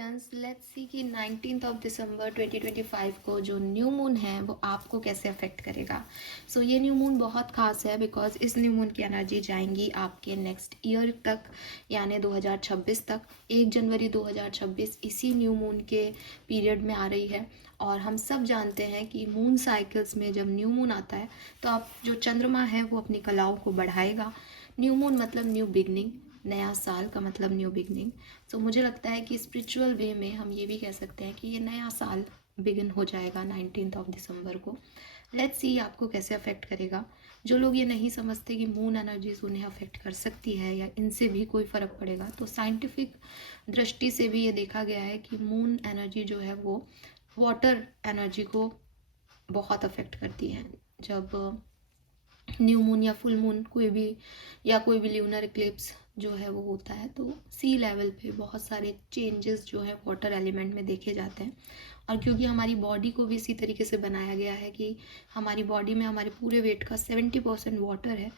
Aquarians, let's see कि 19 of December 2025 को जो न्यू मून है वो आपको कैसे अफेक्ट करेगा। सो ये न्यू मून बहुत खास है बिकॉज इस न्यू मून की एनर्जी जाएंगी आपके नेक्स्ट ईयर तक, यानी 2026 तक। 1 जनवरी 2026 इसी न्यू मून के पीरियड में आ रही है। और हम सब जानते हैं कि मून साइकिल्स में जब न्यू मून आता है तो आप जो चंद्रमा है वो अपनी कलाओं को बढ़ाएगा। न्यू मून मतलब न्यू बिगनिंग, नया साल का मतलब न्यू बिगनिंग। सो मुझे लगता है कि स्पिरिचुअल वे में हम ये भी कह सकते हैं कि ये नया साल बिगिन हो जाएगा 19 ऑफ दिसंबर को। लेट्स सी आपको कैसे अफेक्ट करेगा। जो लोग ये नहीं समझते कि मून एनर्जीज उन्हें अफेक्ट कर सकती है या इनसे भी कोई फ़र्क पड़ेगा, तो साइंटिफिक दृष्टि से भी ये देखा गया है कि मून एनर्जी जो है वो वाटर एनर्जी को बहुत अफेक्ट करती है। जब न्यू मून या फुल मून कोई भी ल्यूनर इक्लिप्स जो है वो होता है तो सी लेवल पे बहुत सारे चेंजेस जो है वाटर एलिमेंट में देखे जाते हैं। और क्योंकि हमारी बॉडी को भी इसी तरीके से बनाया गया है कि हमारी बॉडी में हमारे पूरे वेट का 70% वाटर है,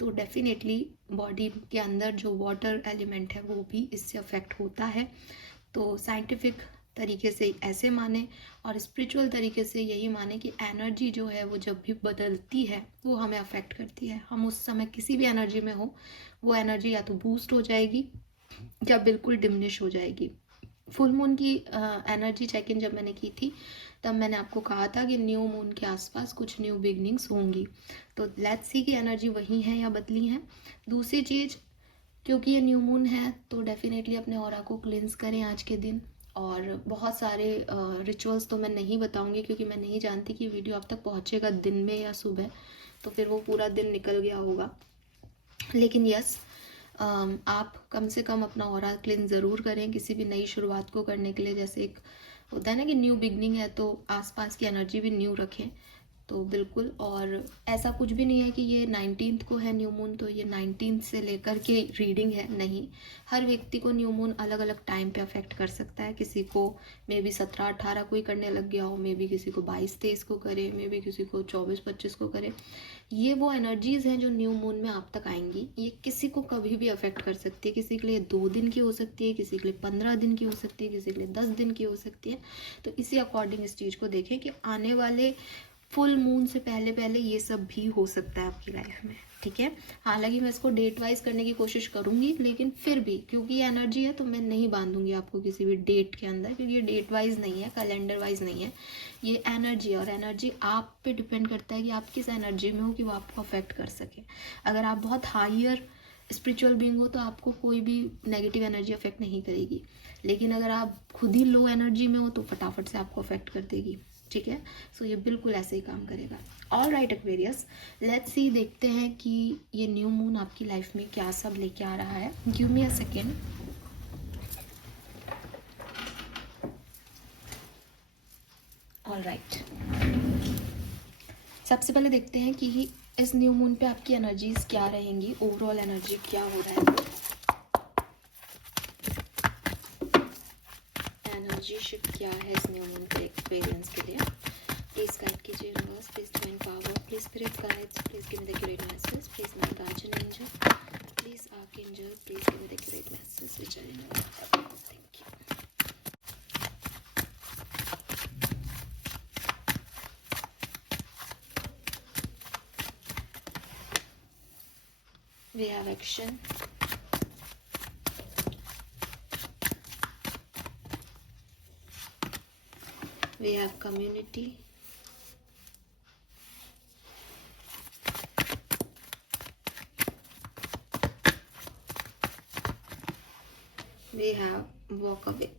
तो डेफिनेटली बॉडी के अंदर जो वाटर एलिमेंट है वो भी इससे अफेक्ट होता है। तो साइंटिफिक तरीके से ऐसे माने और स्पिरिचुअल तरीके से यही माने कि एनर्जी जो है वो जब भी बदलती है वो हमें अफेक्ट करती है। हम उस समय किसी भी एनर्जी में हो, वो एनर्जी या तो बूस्ट हो जाएगी या बिल्कुल डिमिनिश हो जाएगी। फुल मून की एनर्जी चेक इन जब मैंने की थी तब मैंने आपको कहा था कि न्यू मून के आसपास कुछ न्यू बिगनिंग्स होंगी। तो लेट्स सी की एनर्जी वही है या बदली है। दूसरी चीज़, क्योंकि ये न्यू मून है तो डेफिनेटली अपने ऑरा को क्लिंस करें आज के दिन। और बहुत सारे रिचुअल्स तो मैं नहीं बताऊंगी क्योंकि मैं नहीं जानती कि वीडियो आप तक पहुंचेगा दिन में या सुबह, तो फिर वो पूरा दिन निकल गया होगा। लेकिन यस, आप कम से कम अपना ऑरा क्लीन ज़रूर करें किसी भी नई शुरुआत को करने के लिए। जैसे एक होता है ना कि न्यू बिगनिंग है तो आसपास की एनर्जी भी न्यू रखें, तो बिल्कुल। और ऐसा कुछ भी नहीं है कि ये 19 को है न्यू मून तो ये 19 से लेकर के रीडिंग है, नहीं। हर व्यक्ति को न्यू मून अलग अलग टाइम पे अफेक्ट कर सकता है। किसी को मे बी 17-18 को ही करने लग गया हो, मे बी किसी को 22-23 को करे, मे बी किसी को 24-25 को करे। ये वो एनर्जीज हैं जो न्यू मून में आप तक आएंगी। ये किसी को कभी भी अफेक्ट कर सकती है। किसी के लिए 2 दिन की हो सकती है, किसी के लिए 15 दिन की हो सकती है, किसी के लिए 10 दिन की हो सकती है। तो इसी अकॉर्डिंग इस चीज़ को देखें कि आने वाले फुल मून से पहले पहले ये सब भी हो सकता है आपकी लाइफ में, ठीक है। हालांकि मैं इसको डेट वाइज करने की कोशिश करूंगी, लेकिन फिर भी क्योंकि ये एनर्जी है तो मैं नहीं बांधूंगी आपको किसी भी डेट के अंदर, क्योंकि ये डेट वाइज नहीं है, कैलेंडर वाइज नहीं है। ये एनर्जी है और एनर्जी आप पे डिपेंड करता है कि आप किस एनर्जी में हो कि वो आपको अफेक्ट कर सके। अगर आप बहुत हायर स्पिरिचुअल बीइंग हो तो आपको कोई भी नेगेटिव एनर्जी अफेक्ट नहीं करेगी, लेकिन अगर आप खुद ही लो एनर्जी में हो तो फटाफट से आपको अफेक्ट कर देगी, ठीक है। सो ये बिल्कुल ऐसे ही काम करेगा। All right Aquarius, let's see, देखते हैं कि ये न्यू मून आपकी लाइफ में क्या सब लेके आ रहा है। Give me a second. All right, सबसे पहले देखते हैं कि इस न्यू मून पे आपकी एनर्जीज क्या रहेंगी, ओवरऑल एनर्जी क्या हो रहा है। एनर्जी शिफ्ट क्या है इस न्यू मून के एक्सपीरियंस के लिए। प्लीज गाइड कीजिए universe, please divine power, please spirit guides, please give me the accurate message, please my guardian angel, please archangel, please give me the accurate message which I know. Thank you. We have action, we have community, we have walk away.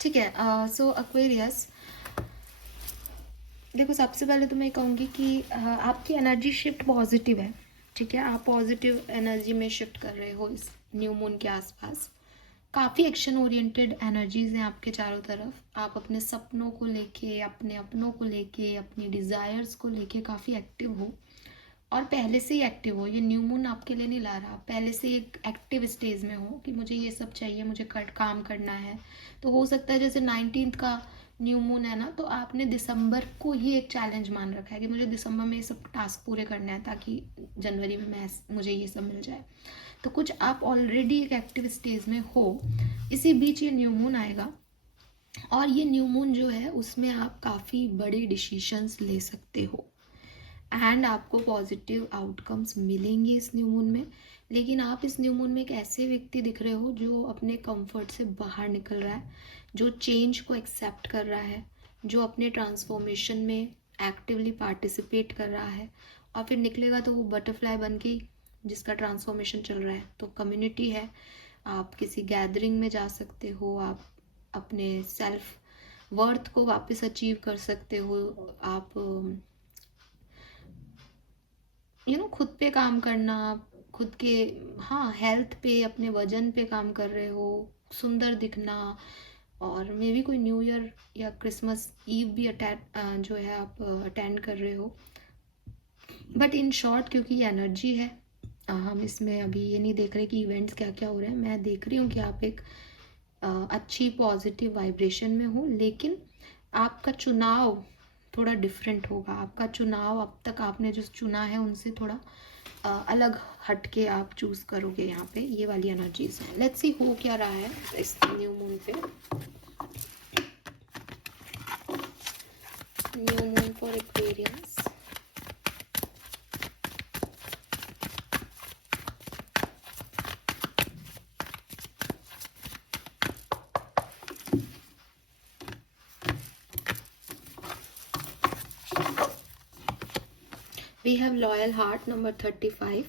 ठीक है। सो Aquarius, देखो सबसे पहले तो मैं कहूँगी कि आपकी एनर्जी शिफ्ट पॉजिटिव है, ठीक है। आप पॉजिटिव एनर्जी में शिफ्ट कर रहे हो इस न्यू मून के आसपास। काफ़ी एक्शन ओरिएंटेड एनर्जीज हैं आपके चारों तरफ। आप अपने सपनों को लेके, अपने अपनों को लेके, अपनी डिज़ायर्स को लेके काफ़ी एक्टिव हो। और पहले से ही एक्टिव हो। ये न्यू मून आपके लिए नहीं ला रहा, पहले से एक एक्टिव स्टेज में हो कि मुझे ये सब चाहिए, मुझे काम करना है। तो हो सकता है जैसे 19th का न्यू मून है ना, तो आपने दिसंबर को ही एक चैलेंज मान रखा है कि मुझे दिसंबर में ये सब टास्क पूरे करने हैं ताकि जनवरी में मुझे ये सब मिल जाए। तो कुछ आप ऑलरेडी एक एक्टिव स्टेज में हो, इसी बीच ये न्यू मून आएगा। और ये न्यू मून जो है उसमें आप काफ़ी बड़े डिसीशंस ले सकते हो एंड आपको पॉजिटिव आउटकम्स मिलेंगे इस न्यू मून में। लेकिन आप इस न्यू मून में एक ऐसे व्यक्ति दिख रहे हो जो अपने कंफर्ट से बाहर निकल रहा है, जो चेंज को एक्सेप्ट कर रहा है, जो अपने ट्रांसफॉर्मेशन में एक्टिवली पार्टिसिपेट कर रहा है। और फिर निकलेगा तो वो बटरफ्लाई बन के, जिसका ट्रांसफॉर्मेशन चल रहा है। तो कम्युनिटी है, आप किसी गैदरिंग में जा सकते हो, आप अपने सेल्फ वर्थ को वापस अचीव कर सकते हो, आप खुद पे काम करना, खुद के हेल्थ पे, अपने वजन पे काम कर रहे हो, सुंदर दिखना। और मे बी कोई न्यू ईयर या क्रिसमस ईव भी जो है आप अटेंड कर रहे हो। बट इन शॉर्ट, क्योंकि ये एनर्जी है, हम इसमें अभी ये नहीं देख रहे कि इवेंट्स क्या क्या हो रहे हैं। मैं देख रही हूँ कि आप एक अच्छी पॉजिटिव वाइब्रेशन में हो, लेकिन आपका चुनाव थोड़ा डिफरेंट होगा। आपका चुनाव अब तक आपने जो चुना है उनसे थोड़ा अलग हट के आप चूज़ करोगे। यहाँ पे ये वाली एनर्जीज हैं। लेट्स सी हो क्या रहा है इस न्यू मून पे। New moon for Aquarians. We have loyal heart number 35.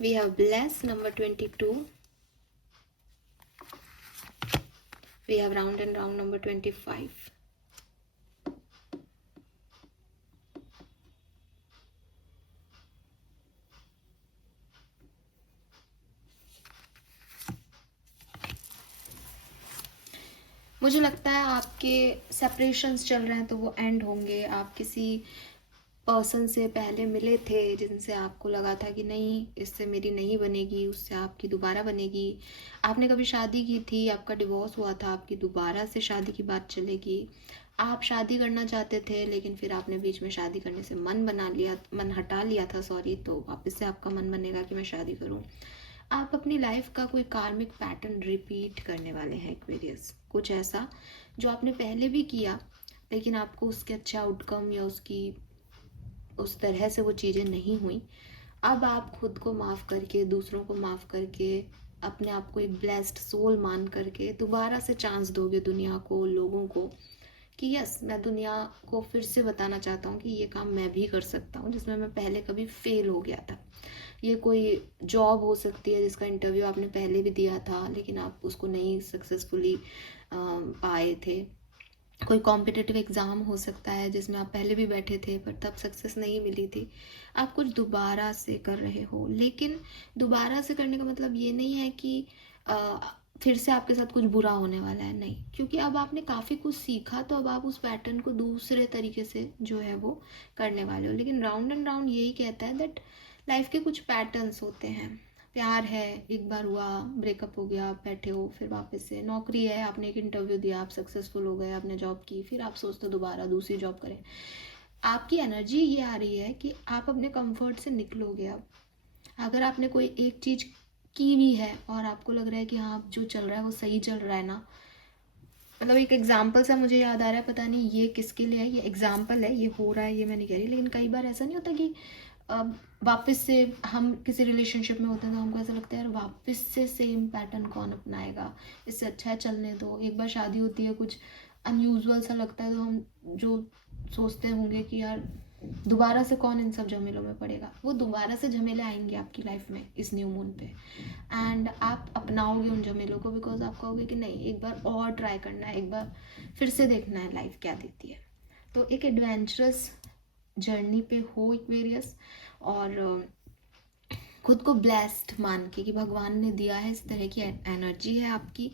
We have bless number 22. We have round and round number 25. मुझे लगता है आपके सेपरेशंस चल रहे हैं तो वो एंड होंगे। आप किसी पर्सन से पहले मिले थे जिनसे आपको लगा था कि नहीं, इससे मेरी नहीं बनेगी, उससे आपकी दोबारा बनेगी। आपने कभी शादी की थी, आपका डिवोर्स हुआ था, आपकी दोबारा से शादी की बात चलेगी। आप शादी करना चाहते थे लेकिन फिर आपने बीच में शादी करने से मन हटा लिया था, सॉरी, तो वापस से आपका मन बनेगा कि मैं शादी करूं। आप अपनी लाइफ का कोई कार्मिक पैटर्न रिपीट करने वाले हैं एक्वेरियस। कुछ ऐसा जो आपने पहले भी किया लेकिन आपको उसके अच्छा आउटकम या उस तरह से वो चीज़ें नहीं हुई। अब आप खुद को माफ़ करके, दूसरों को माफ़ करके, अपने आप को एक ब्लेस्ड सोल मान करके दोबारा से चांस दोगे दुनिया को, लोगों को, कि यस, मैं दुनिया को फिर से बताना चाहता हूँ कि ये काम मैं भी कर सकता हूँ जिसमें मैं पहले कभी फेल हो गया था। ये कोई जॉब हो सकती है जिसका इंटरव्यू आपने पहले भी दिया था लेकिन आप उसको नहीं सक्सेसफुली पाए थे। कोई कॉम्पिटिटिव एग्ज़ाम हो सकता है जिसमें आप पहले भी बैठे थे पर तब सक्सेस नहीं मिली थी। आप कुछ दोबारा से कर रहे हो, लेकिन दोबारा से करने का मतलब ये नहीं है कि फिर से आपके साथ कुछ बुरा होने वाला है, नहीं। क्योंकि अब आपने काफ़ी कुछ सीखा तो अब आप उस पैटर्न को दूसरे तरीके से जो है वो करने वाले हो। लेकिन राउंड एंड राउंड यही कहता है दैट लाइफ के कुछ पैटर्न्स होते हैं। प्यार है, एक बार हुआ, ब्रेकअप हो गया, आप बैठे हो, फिर वापस से नौकरी है, आपने एक इंटरव्यू दिया, आप सक्सेसफुल हो गए, आपने जॉब की, फिर आप सोचते हो दोबारा दूसरी जॉब करें। आपकी एनर्जी ये आ रही है कि आप अपने कंफर्ट से निकलोगे। अब अगर आपने कोई एक चीज़ की भी है और आपको लग रहा है कि हाँ जो चल रहा है वो सही चल रहा है ना, मतलब एक एग्जाम्पल सा मुझे याद आ रहा है, पता नहीं ये किसके लिए है, ये एग्जाम्पल है, ये हो रहा है ये मैं नहीं कह रही, लेकिन कई बार ऐसा नहीं होता कि वापस से हम किसी रिलेशनशिप में होते हैं तो हमको ऐसा लगता है यार वापस से सेम पैटर्न कौन अपनाएगा, इससे अच्छा है चलने दो। एक बार शादी होती है, कुछ अनयूजुअल सा लगता है तो हम जो सोचते होंगे कि यार दोबारा से कौन इन सब झमेलों में पड़ेगा, वो दोबारा से झमेले आएंगे आपकी लाइफ में इस न्यू मून पे। एंड आप अपनाओगे उन झमेलों को बिकॉज आप कहोगे कि नहीं, एक बार और ट्राई करना है, एक बार फिर से देखना है लाइफ क्या देती है। तो एक एडवेंचरस जर्नी पे हो एक्वेरियस, और खुद को ब्लेस्ड मान के कि भगवान ने दिया है, इस तरह की एनर्जी है आपकी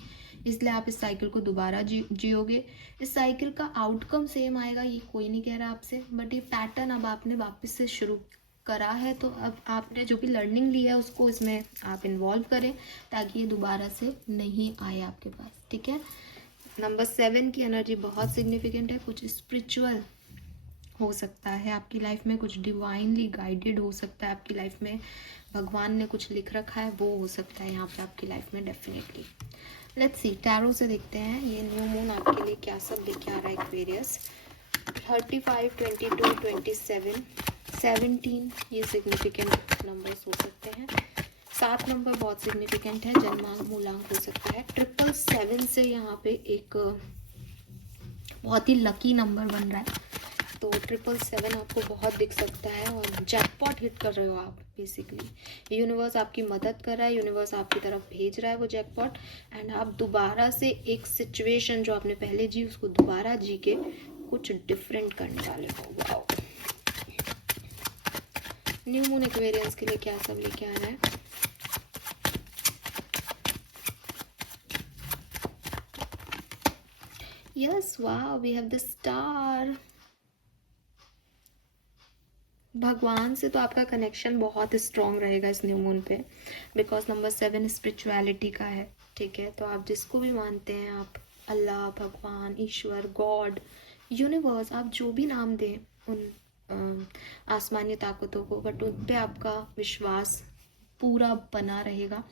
इसलिए आप इस साइकिल को दोबारा जियोगे। इस साइकिल का आउटकम सेम आएगा, ये कोई नहीं कह रहा आपसे, बट ये पैटर्न अब आपने वापस से शुरू करा है, तो अब आपने जो भी लर्निंग ली है उसको इसमें आप इन्वॉल्व करें ताकि ये दोबारा से नहीं आए आपके पास, ठीक है। नंबर 7 की एनर्जी बहुत सिग्निफिकेंट है, कुछ स्पिरिचुअल हो सकता है आपकी लाइफ में, कुछ डिवाइनली गाइडेड हो सकता है आपकी लाइफ में, भगवान ने कुछ लिख रखा है वो हो सकता है यहाँ पे आपकी लाइफ में डेफिनेटली। लेट्स सी, टैरो से देखते हैं ये न्यू मून आपके लिए क्या सब लेके आ रहा है एक्वेरियस। 35, 22, 27, 17 ये सिग्निफिकेंट नंबर्स हो सकते हैं। 7 नंबर बहुत सिग्निफिकेंट है, जन्मांक मूलांक हो सकता है। 777 से यहाँ पे एक बहुत ही लकी नंबर बन रहा है, तो 777 आपको बहुत दिख सकता है और जैकपॉट हिट कर रहे हो आप बेसिकली। यूनिवर्स आपकी मदद कर रहा है, यूनिवर्स आपकी तरफ भेज रहा है वो जैकपॉट, एंड आप दोबारा से एक सिचुएशन जो आपने पहले जी उसको दोबारा जी के कुछ डिफरेंट करने वाले हो। वाओ, न्यू मून एक्वेरियंस के लिए क्या सब लेके आना है। Yes, wow, we have the star. भगवान से तो आपका कनेक्शन बहुत स्ट्रॉन्ग रहेगा इस न्यू मून पे, बिकॉज नंबर 7 स्पिरिचुअलिटी का है, ठीक है। तो आप जिसको भी मानते हैं, आप अल्लाह, भगवान, ईश्वर, गॉड, यूनिवर्स, आप जो भी नाम दें उन आसमानी ताकतों को, बट उन पे आपका विश्वास पूरा बना रहेगा।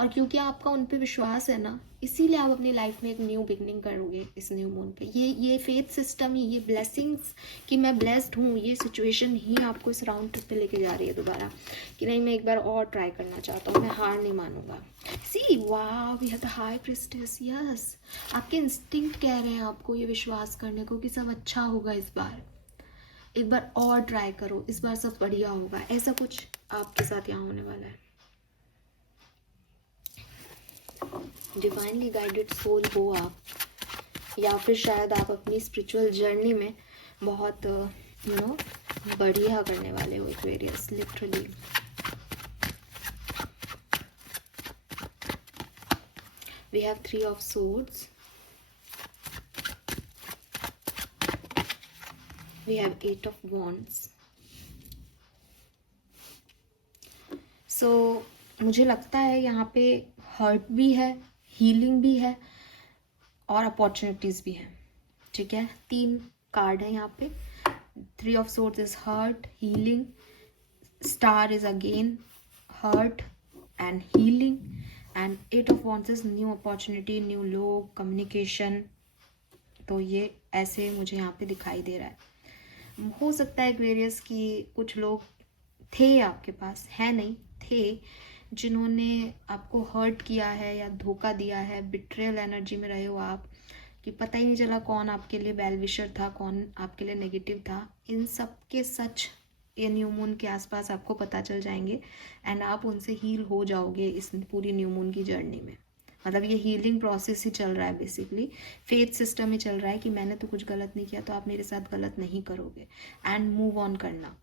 और क्योंकि आपका उन पे विश्वास है ना, इसीलिए आप अपनी लाइफ में एक न्यू बिगनिंग करोगे इस न्यू मून पे। ये फेथ सिस्टम ही, ये ब्लेसिंग्स कि मैं ब्लेस्ड हूँ, ये सिचुएशन ही आपको इस राउंड ट्रिप पे लेके जा रही है दोबारा, कि नहीं मैं एक बार और ट्राई करना चाहता हूँ, मैं हार नहीं मानूंगा। सी, वाह, we have the high priestess. Yes, आपके इंस्टिंक्ट कह रहे हैं आपको ये विश्वास करने को कि सब अच्छा होगा, इस बार एक बार और ट्राई करो, इस बार सब बढ़िया होगा। ऐसा कुछ आपके साथ यहाँ होने वाला है। डिवाइनली गाइडेड सोल हो आप, या फिर शायद आप अपनी स्पिरिचुअल जर्नी में बहुत बढ़िया करने वाले हो Aquarius, literally. We have 3 of swords, we have 8 of wands. So मुझे लगता है यहाँ पे हर्ट भी है, हीलिंग भी है और अपॉर्चुनिटीज भी है, ठीक है। 3 कार्ड है यहाँ पे। 3 of swords is hurt, healing, star is again hurt and healing, and 8 of wands is new opportunity, new लोग, कम्युनिकेशन। तो ये ऐसे मुझे यहाँ पे दिखाई दे रहा है। हो सकता है एक्वेरियस की कुछ लोग थे आपके पास, है नहीं थे, जिन्होंने आपको हर्ट किया है या धोखा दिया है, बिट्रेयल एनर्जी में रहे हो आप, कि पता ही नहीं चला कौन आपके लिए वेल विशर था, कौन आपके लिए नेगेटिव था। इन सब के सच ये न्यू मून के आसपास आपको पता चल जाएंगे, एंड आप उनसे हील हो जाओगे इस पूरी न्यू मून की जर्नी में। मतलब ये हीलिंग प्रोसेस ही चल रहा है बेसिकली, फेथ सिस्टम ही चल रहा है कि मैंने तो कुछ गलत नहीं किया तो आप मेरे साथ गलत नहीं करोगे, एंड मूव ऑन करना,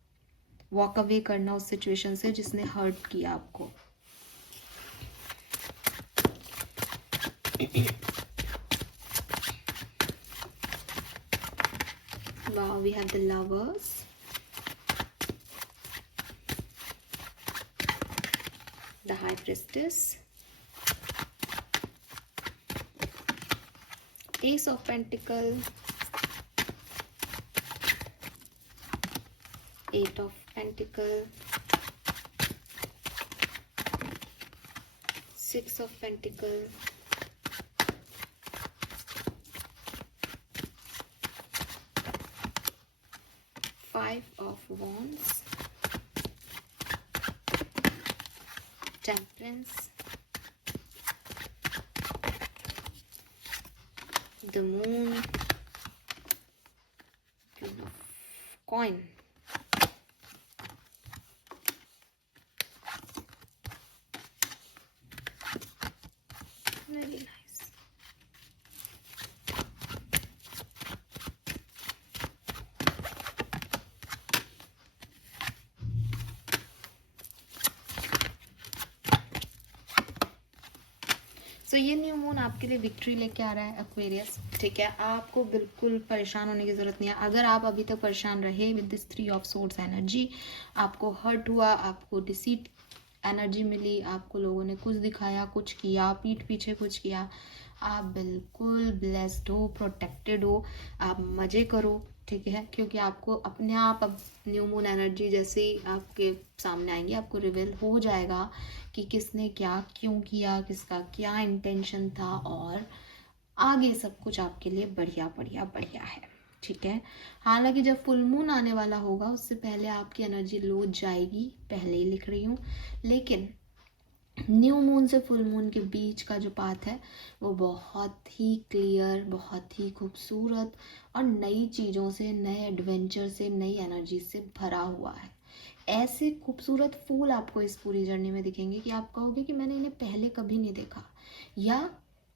वॉक अवे करना उस सिचुएशन से जिसने हर्ट किया आपको। Wow, we have the lovers, the high priestess, ace of pentacles, 8 of pentacles, 6 of pentacles, 5 of wands, temperance, the moon, queen of coin. Very nice. सो ये new moon आपके लिए victory लेके आ रहा है एक्वेरियस, ठीक है। आपको बिल्कुल परेशान होने की ज़रूरत नहीं है। अगर आप अभी तक परेशान रहे with this 3 of swords energy, आपको हर्ट हुआ, आपको डिसीट एनर्जी मिली, आपको लोगों ने कुछ दिखाया, कुछ किया, पीठ पीछे कुछ किया, आप बिल्कुल ब्लेस्ड हो, प्रोटेक्टेड हो, आप मज़े करो, ठीक है। क्योंकि आपको अपने आप अब न्यू मून एनर्जी जैसे ही आपके सामने आएंगी, आपको रिवील हो जाएगा कि किसने क्या क्यों किया, किसका क्या इंटेंशन था, और आगे सब कुछ आपके लिए बढ़िया बढ़िया बढ़िया है, ठीक है। हालांकि जब फुल मून आने वाला होगा उससे पहले आपकी एनर्जी लो जाएगी, पहले ही लिख रही हूँ। लेकिन न्यू मून से फुल मून के बीच का जो पाथ है वो बहुत ही क्लियर, बहुत ही खूबसूरत और नई चीज़ों से, नए एडवेंचर से, नई एनर्जी से भरा हुआ है। ऐसे खूबसूरत फूल आपको इस पूरी जर्नी में दिखेंगे कि आप कहोगे कि मैंने इन्हें पहले कभी नहीं देखा, या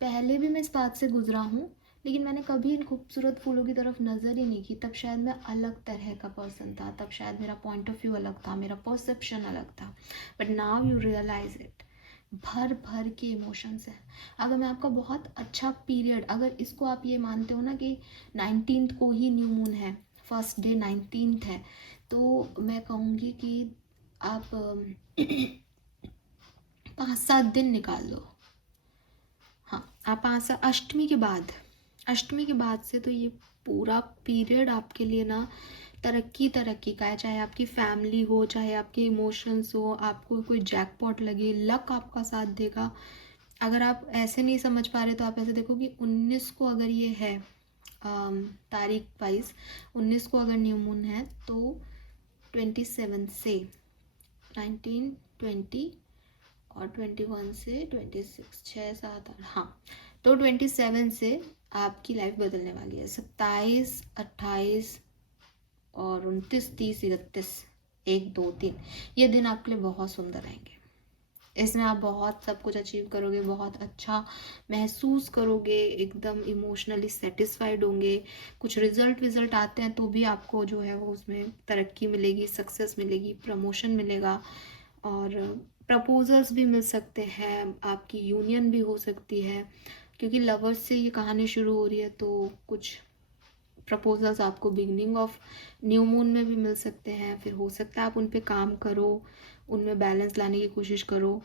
पहले भी मैं इस बात से गुजरा हूँ लेकिन मैंने कभी इन खूबसूरत फूलों की तरफ नज़र ही नहीं की। तब शायद मैं अलग तरह का पर्सन था, तब शायद मेरा पॉइंट ऑफ व्यू अलग था, मेरा परसेप्शन अलग था। But now you realise it. भर भर के इमोशंस हैं। अगर मैं आपका बहुत अच्छा पीरियड, अगर इसको आप ये मानते हो ना कि 19th को ही न्यू मून है, फर्स्ट डे 19th है, तो मैं कहूँगी कि आप 5-7 दिन निकाल दो। हाँ, आप 5 अष्टमी के बाद से तो ये पूरा पीरियड आपके लिए ना तरक्की का है। चाहे आपकी फैमिली हो, चाहे आपके इमोशंस हो, आपको कोई जैकपॉट लगे, लक आपका साथ देगा। अगर आप ऐसे नहीं समझ पा रहे तो आप ऐसे देखो कि 19 को अगर ये है तारीख वाइज, 19 को अगर न्यू मून है तो 27 से 19, 20 और 21 से 26, 6-7-8, हाँ, तो 27 से आपकी लाइफ बदलने वाली है। 27, 28 और 29, 30, 31, 1, 2, 3 ये दिन आपके लिए बहुत सुंदर रहेंगे। इसमें आप बहुत सब कुछ अचीव करोगे, बहुत अच्छा महसूस करोगे, एकदम इमोशनली सेटिस्फाइड होंगे। कुछ रिजल्ट आते हैं तो भी आपको जो है वो उसमें तरक्की मिलेगी, सक्सेस मिलेगी, प्रमोशन मिलेगा, और प्रपोजल्स भी मिल सकते हैं, आपकी यूनियन भी हो सकती है। क्योंकि लवर्स से ये कहानी शुरू हो रही है तो कुछ प्रपोजल्स आपको बिगनिंग ऑफ न्यू मून में भी मिल सकते हैं। फिर हो सकता है आप उन पे काम करो, उनमें बैलेंस लाने की कोशिश करो।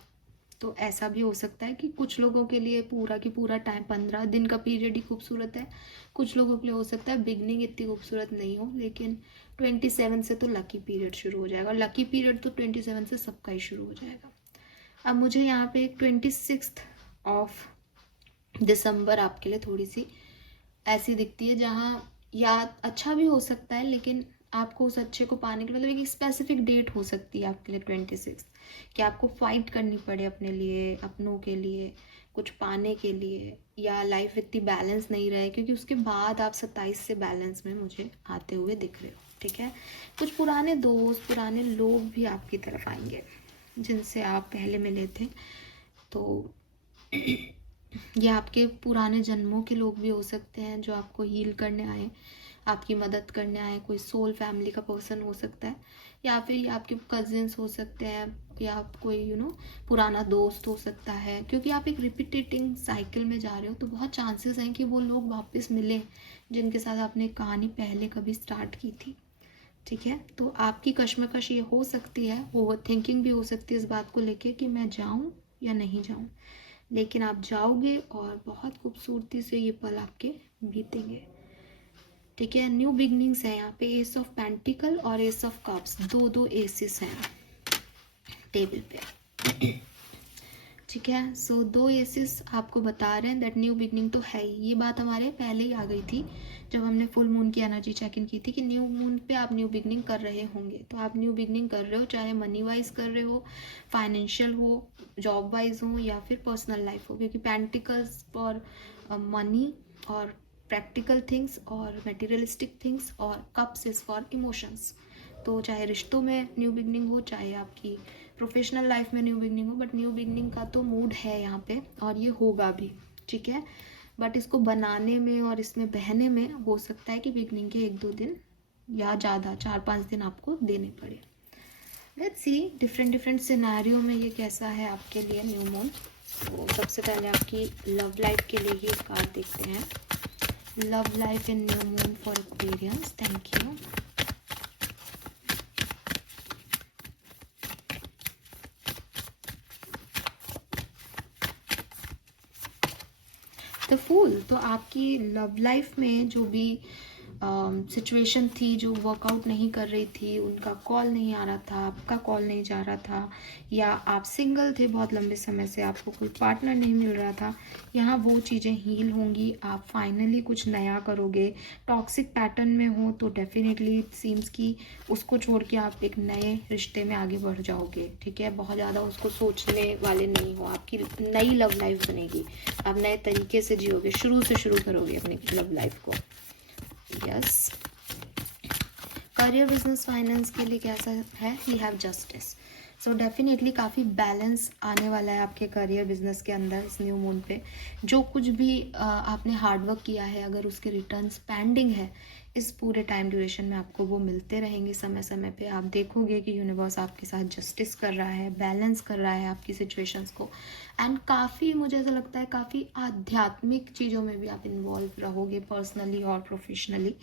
तो ऐसा भी हो सकता है कि कुछ लोगों के लिए पूरा की पूरा टाइम 15 दिन का पीरियड ही खूबसूरत है, कुछ लोगों के लिए हो सकता है बिगनिंग इतनी खूबसूरत नहीं हो। लेकिन 27 से तो लकी पीरियड शुरू हो जाएगा, और लकी पीरियड तो 27 से सबका ही शुरू हो जाएगा। अब मुझे यहाँ पे 26 ऑफ दिसंबर आपके लिए थोड़ी सी ऐसी दिखती है जहाँ याद अच्छा भी हो सकता है, लेकिन आपको उस अच्छे को पाने के लिए मतलब एक स्पेसिफिक डेट हो सकती है आपके लिए 26, कि आपको फाइट करनी पड़े अपने लिए, अपनों के लिए, कुछ पाने के लिए, या लाइफ इतनी बैलेंस नहीं रहे। क्योंकि उसके बाद आप 27 से बैलेंस में मुझे आते हुए दिख रहे हो, ठीक है। कुछ पुराने दोस्त, पुराने लोग भी आपकी तरफ आएंगे जिनसे आप पहले मिले थे, तो ये आपके पुराने जन्मों के लोग भी हो सकते हैं जो आपको हील करने आए, आपकी मदद करने आए। कोई सोल फैमिली का पर्सन हो सकता है, या फिर आपके कजिन्स हो सकते हैं, या आप कोई पुराना दोस्त हो सकता है। क्योंकि आप एक रिपीटेटिंग साइकिल में जा रहे हो, तो बहुत चांसेस हैं कि वो लोग वापस मिले जिनके साथ आपने कहानी पहले कभी स्टार्ट की थी, ठीक है। तो आपकी कश्मकश ये हो सकती है, ओवर थिंकिंग भी हो सकती है इस बात को लेके कि मैं जाऊं या नहीं जाऊं। लेकिन आप जाओगे और बहुत खूबसूरती से ये पल आपके बीतेंगे, ठीक है। न्यू बिगनिंग्स है यहाँ पे। एस ऑफ पेंटिकल और एस ऑफ कप्स, दो एसेस हैं टेबल पे, ठीक है। सो 2 एसेस आपको बता रहे हैं दैट न्यू बिगनिंग तो है ही। ये बात हमारे पहले ही आ गई थी जब हमने फुल मून की एनर्जी चेक इन की थी कि न्यू मून पे आप न्यू बिगनिंग कर रहे होंगे। तो आप न्यू बिगनिंग कर रहे हो, चाहे मनी वाइज कर रहे हो, फाइनेंशियल हो, जॉब वाइज हो, या फिर पर्सनल लाइफ हो। क्योंकि पेंटिकल्स फॉर मनी और प्रैक्टिकल थिंग्स और मटेरियलिस्टिक थिंग्स, और कप्स इज फॉर इमोशंस। तो चाहे रिश्तों में न्यू बिगनिंग हो, चाहे आपकी प्रोफेशनल लाइफ में न्यू बिगनिंग हो, बट न्यू बिगनिंग का तो मूड है यहाँ पे, और ये होगा भी, ठीक है। बट इसको बनाने में और इसमें बहने में हो सकता है कि बिगनिंग के 1-2 दिन या ज़्यादा 4-5 दिन आपको देने पड़े। लेट्स सी डिफरेंट सिनेरियो में ये कैसा है आपके लिए न्यू मून। तो सबसे पहले आपकी लव लाइफ के लिए ही कार्ड देखते हैं. Love life in new moon for Aquarians. Thank you. The fool. तो आपकी लव लाइफ में जो भी सिचुएशन थी, जो वर्कआउट नहीं कर रही थी, उनका कॉल नहीं आ रहा था, आपका कॉल नहीं जा रहा था, या आप सिंगल थे बहुत लंबे समय से, आपको कोई पार्टनर नहीं मिल रहा था, यहाँ वो चीज़ें हील होंगी. आप फाइनली कुछ नया करोगे. टॉक्सिक पैटर्न में हो तो डेफिनेटली इट सीम्स कि उसको छोड़ के आप एक नए रिश्ते में आगे बढ़ जाओगे. ठीक है, बहुत ज़्यादा उसको सोचने वाले नहीं हो. आपकी नई लव लाइफ बनेगी. आप नए तरीके से जियोगे, शुरू से शुरू करोगे अपनी लव लाइफ को. यस. करियर, बिजनेस, फाइनेंस के लिए कैसा है? We have justice. So definitely काफ़ी बैलेंस आने वाला है आपके करियर बिजनेस के अंदर इस न्यू मून पे. जो कुछ भी आपने हार्डवर्क किया है, अगर उसके रिटर्न्स पेंडिंग है, इस पूरे टाइम ड्यूरेशन में आपको वो मिलते रहेंगे समय समय पे. आप देखोगे कि यूनिवर्स आपके साथ जस्टिस कर रहा है, बैलेंस कर रहा है आपकी सिचुएशंस को. एंड काफ़ी मुझे ऐसा लगता है काफ़ी आध्यात्मिक चीज़ों में भी आप इन्वॉल्व रहोगे, पर्सनली और प्रोफेशनली.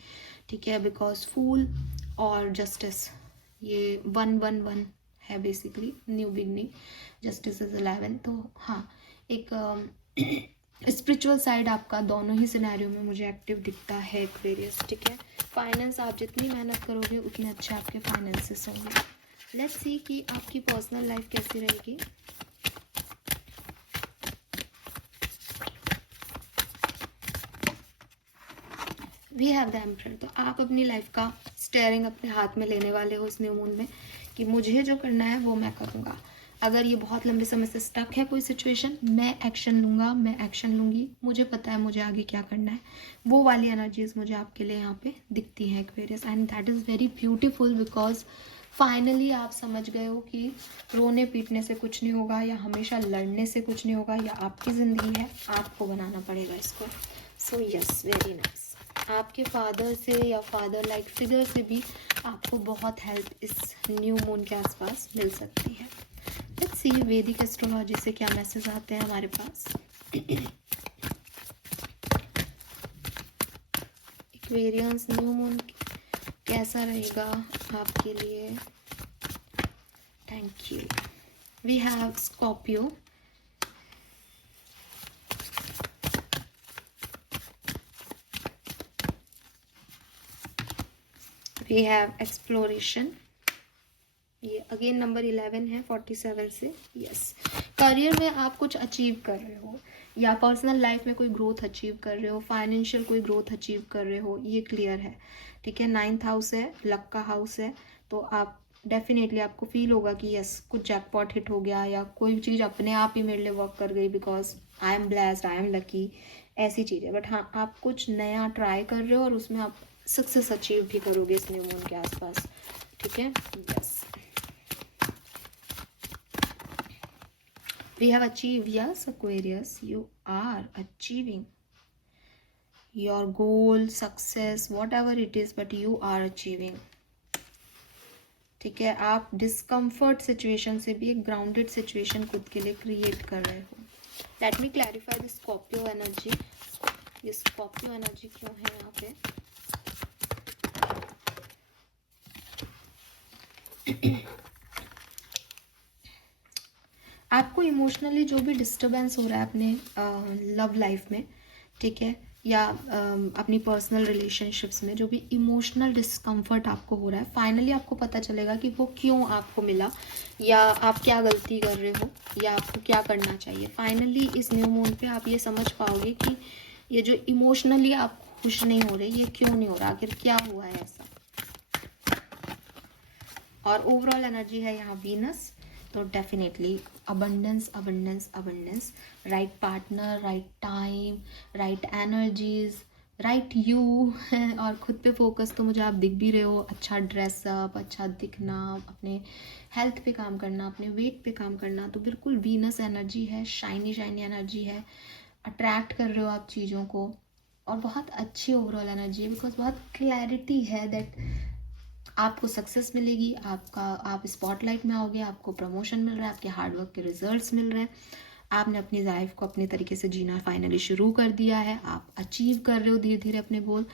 ठीक है, बिकॉज फूल और जस्टिस ये 1-1-1 है basically. New beginning, justice is 11. तो हाँ, एक स्पिरिचुअल साइड आपका दोनों ही सिनेरियो में मुझे एक्टिव दिखता है एक्वेरियस. ठीक है, फाइनेंस आप जितनी मेहनत करोगे उतने अच्छे आपके फाइनेंसेस होंगे. लेट्स सी कि आपकी पर्सनल लाइफ कैसी रहेगी. We have the emperor. तो आप अपनी लाइफ का स्टेयरिंग अपने हाथ में लेने वाले हो इस न्यू मून में, कि मुझे जो करना है वो मैं करूँगा. अगर ये बहुत लंबे समय से स्टक है कोई सिचुएशन, मैं एक्शन लूँगा, मैं एक्शन लूँगी. मुझे पता है मुझे आगे क्या करना है. वो वाली एनर्जीज मुझे आपके लिए यहाँ पे दिखती हैं Aquarius. And that is very beautiful, because finally आप समझ गए हो कि रोने पीटने से कुछ नहीं होगा, या हमेशा लड़ने से कुछ नहीं होगा. या आपकी ज़िंदगी है, आपको बनाना पड़ेगा इसको. So yes, very nice. आपके फादर से या फादर लाइक फिगर से भी आपको बहुत हेल्प इस न्यू मून के आसपास मिल सकती है. लेट्स सी वैदिक एस्ट्रोलॉजी से क्या मैसेज आते हैं हमारे पास. एक्वेरियंस न्यू मून कैसा रहेगा आपके लिए. Thank you. We have Scorpio. We have exploration. ये अगेन नंबर 11 है 47 से. यस, करियर में आप कुछ अचीव कर रहे हो, या पर्सनल लाइफ में कोई ग्रोथ अचीव कर रहे हो, फाइनेंशियल कोई ग्रोथ अचीव कर रहे हो, ये क्लियर है. ठीक है, 9th हाउस है, लक का हाउस है. तो आप डेफिनेटली आपको फील होगा कि यस, कुछ जैकपॉट हिट हो गया, या कोई चीज़ अपने आप ही मेरे लिए वर्क कर गई, because I am blessed, I am lucky, ऐसी चीज़ें. बट हाँ, आप कुछ नया ट्राई कर रहे हो और उसमें आप सक्सेस अचीव भी करोगे इस न्यू मून के आसपास. ठीक है. Yes, we have achieved. Yes, Aquarius, you are achieving your goal, success, whatever it is, but you are achieving. ठीक है, आप डिस्कम्फर्ट सिचुएशन से भी एक ग्राउंडेड सिचुएशन खुद के लिए क्रिएट कर रहे हो. Let me clarify the Scorpio energy. ये स्कॉर्पियो एनर्जी क्यों है यहाँ पे. आपको इमोशनली जो भी डिस्टर्बेंस हो रहा है अपने लव लाइफ में, ठीक है, या अपनी पर्सनल रिलेशनशिप्स में जो भी इमोशनल डिस्कम्फर्ट आपको हो रहा है, फाइनली आपको पता चलेगा कि वो क्यों आपको मिला, या आप क्या गलती कर रहे हो, या आपको क्या करना चाहिए. फाइनली इस न्यू मून पे आप ये समझ पाओगे कि ये जो इमोशनली आप खुश नहीं हो रहे, ये क्यों नहीं हो रहा, आखिर क्या हुआ है ऐसा. और ओवरऑल एनर्जी है यहाँ वीनस. तो definitely abundance, abundance, abundance, right partner, right time, right energies, right you. और खुद पे फोकस तो मुझे आप दिख भी रहे हो. अच्छा ड्रेसअप, अच्छा दिखना, अपने हेल्थ पे काम करना, अपने वेट पे काम करना. तो बिल्कुल वीनस एनर्जी है, शाइनी शाइनी एनर्जी है. अट्रैक्ट कर रहे हो आप चीज़ों को, और बहुत अच्छी ओवरऑल एनर्जी है, बिकॉज बहुत क्लैरिटी है दैट आपको सक्सेस मिलेगी, आप स्पॉटलाइट में आओगे, आपको प्रमोशन मिल रहा है, आपके हार्डवर्क के रिजल्ट्स मिल रहे हैं. आपने अपनी लाइफ को अपने तरीके से जीना फाइनली शुरू कर दिया है, आप अचीव कर रहे हो धीरे धीरे अपने गोल।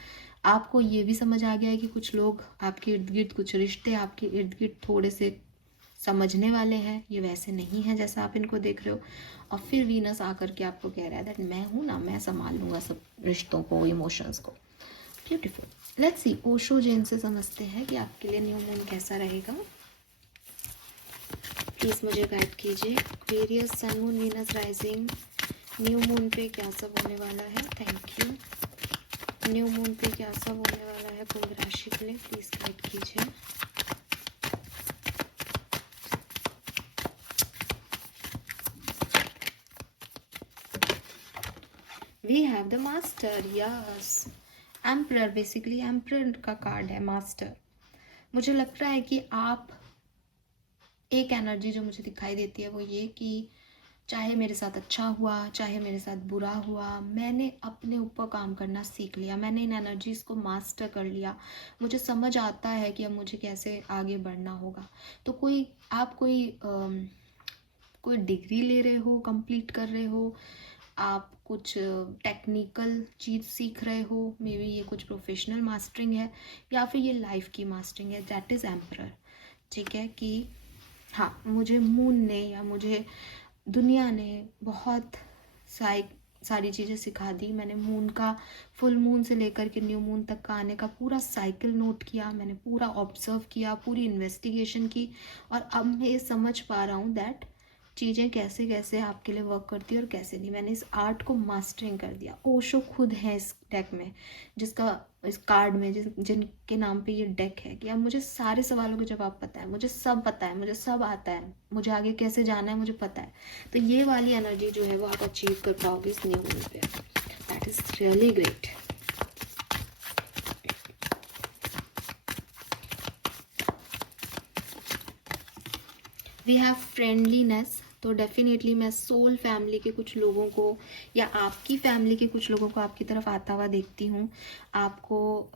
आपको ये भी समझ आ गया है कि कुछ लोग आपके इर्द गिर्द, कुछ रिश्ते आपके इर्द गिर्द थोड़े से समझने वाले हैं, ये वैसे नहीं है जैसा आप इनको देख रहे हो। और फिर वीनस आकर के आपको कह रहा है दैट मैं हूँ ना, मैं संभाल लूँगा सब रिश्तों को, इमोशंस को। Beautiful. Let's see Osho Jain से समझते हैं कि आपके लिए न्यू मून कैसा रहेगा। प्लीज़ मुझे गाइड कीजिए। Aquarius, sun, moon, Venus, rising, new moon पे क्या सब होने वाला है। Thank you. न्यू मून पे क्या सब होने वाला है कुंभ राशि के लिए, प्लीज़ गाइड कीजिए। We have the master, yes. Emperor, basically emperor का कार्ड है मास्टर। मुझे लग रहा है कि आप, एक एनर्जी जो मुझे दिखाई देती है वो ये कि चाहे मेरे साथ अच्छा हुआ, चाहे मेरे साथ बुरा हुआ, मैंने अपने ऊपर काम करना सीख लिया, मैंने इन एनर्जीज़ को मास्टर कर लिया। मुझे समझ आता है कि अब मुझे कैसे आगे बढ़ना होगा। तो आप कोई डिग्री ले रहे हो, कंप्लीट कर रहे हो, आप कुछ टेक्निकल चीज़ सीख रहे हो, मे बी ये कुछ प्रोफेशनल मास्टरिंग है या फिर ये लाइफ की मास्टरिंग है, दैट इज़ एम्परर। ठीक है कि हाँ, मुझे मून ने या मुझे दुनिया ने बहुत सारी चीज़ें सिखा दी। मैंने मून का, फुल मून से लेकर के न्यू मून तक का आने का पूरा साइकिल नोट किया, मैंने पूरा ऑब्जर्व किया, पूरी इन्वेस्टिगेशन की, और अब मैं ये समझ पा रहा हूँ दैट चीज़ें कैसे कैसे आपके लिए वर्क करती है और कैसे नहीं। मैंने इस आर्ट को मास्टरिंग कर दिया। ओशो खुद है इस डेक में, इस कार्ड में जिनके नाम पे ये डेक है, कि अब मुझे सारे सवालों के जवाब पता है, मुझे सब पता है, मुझे सब आता है, मुझे आगे कैसे जाना है मुझे पता है। तो ये वाली एनर्जी जो है वो आप अचीव कर पाओगे इस न्यू मून पे। That is really great. We have friendliness. तो डेफिनेटली मैं सोल फैमिली के कुछ लोगों को या आपकी फैमिली के कुछ लोगों को आपकी तरफ आता हुआ देखती हूँ, आपको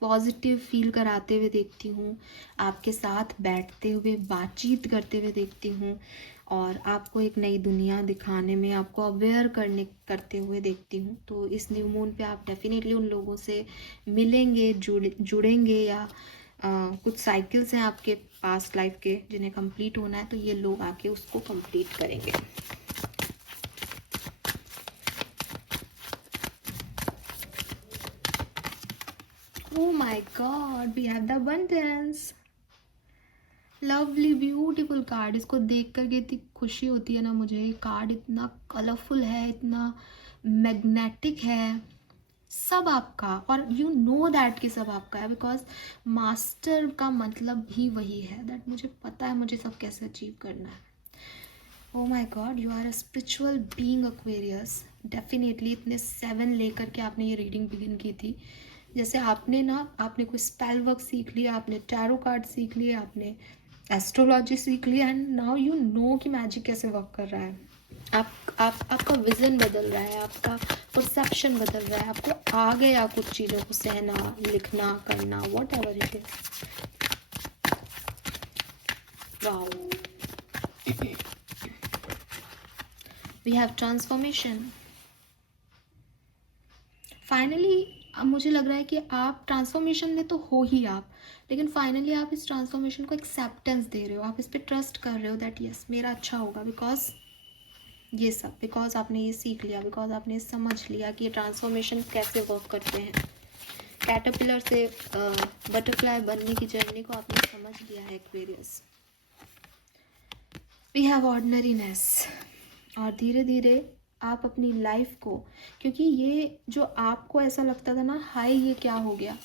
पॉजिटिव फील कराते हुए देखती हूँ, आपके साथ बैठते हुए बातचीत करते हुए देखती हूँ, और आपको एक नई दुनिया दिखाने में, आपको अवेयर करते हुए देखती हूँ। तो इस न्यू मून पे आप डेफिनेटली उन लोगों से मिलेंगे, जुड़ेंगे, या कुछ साइकिल्स हैं आपके पास्ट लाइफ के जिन्हें कंप्लीट होना है, तो ये लोग आके उसको कंप्लीट करेंगे। Oh my God, we have the abundance. Lovely beautiful card. इसको देख करके इतनी खुशी होती है ना मुझे। कार्ड इतना कलरफुल है, इतना मैग्नेटिक है, सब आपका, और यू नो दैट कि सब आपका है, बिकॉज मास्टर का मतलब भी वही है, दैट मुझे पता है मुझे सब कैसे अचीव करना है। Oh my god, you are a spiritual being Aquarius. Definitely इतने 7 लेकर के आपने ये रीडिंग बिगिन की थी, जैसे आपने कोई स्पेल वर्क सीख लिया, आपने टैरो कार्ड सीख लिए, आपने एस्ट्रोलॉजी सीख लिया, एंड नाउ यू नो कि मैजिक कैसे वर्क कर रहा है। आपका विजन बदल रहा है, आपका परसेप्शन बदल रहा है, आपको आ गया कुछ चीज़ों को सहना, लिखना, करना, whatever it is. Wow, we have transformation. Finally अब मुझे लग रहा है कि आप ट्रांसफॉर्मेशन में तो हो ही आप, लेकिन फाइनली आप इस ट्रांसफॉर्मेशन को एक्सेप्टेंस दे रहे हो, आप इस पर ट्रस्ट कर रहे हो दैट यस मेरा अच्छा होगा, बिकॉज आपने ये सीख लिया, बिकॉज आपने समझ लिया कि ये ट्रांसफॉर्मेशन कैसे वर्क करते हैं। कैटरपिलर से बटरफ्लाई बनने की जर्नी को आपने समझ लिया है एक्वेरियस। We have ordinariness. और धीरे धीरे आप अपनी लाइफ को, क्योंकि ये जो आपको ऐसा लगता था ना, हाय ये क्या हो गया,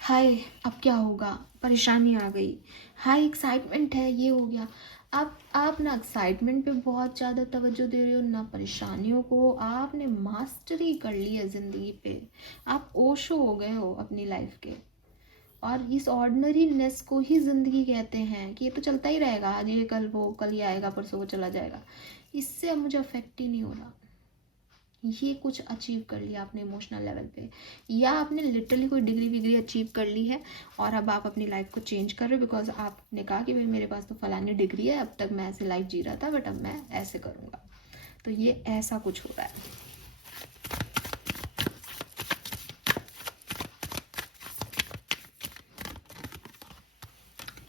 हाय अब क्या होगा, परेशानी आ गई, हाय एक्साइटमेंट है ये हो गया, आप ना एक्साइटमेंट पे बहुत ज़्यादा तवज्जो दे रहे हो, ना परेशानियों को। आपने मास्टरी कर ली है ज़िंदगी पे, आप ओशो हो गए हो अपनी लाइफ के, और इस ऑर्डिनरीनेस को ही ज़िंदगी कहते हैं कि ये तो चलता ही रहेगा, आज ये कल वो, कल ये आएगा, परसों वो चला जाएगा, इससे अब मुझे अफेक्ट ही नहीं हो रहा। ये कुछ अचीव कर लिया आपने इमोशनल लेवल पे, या आपने लिटरली कोई डिग्री विग्री अचीव कर ली है, और अब आप अपनी लाइफ को चेंज कर रहे हो, बिकॉज आपने कहा कि भाई मेरे पास तो फलानी डिग्री है, अब तक मैं ऐसे लाइफ जी रहा था, बट अब मैं ऐसे करूँगा। तो ये ऐसा कुछ हो रहा है।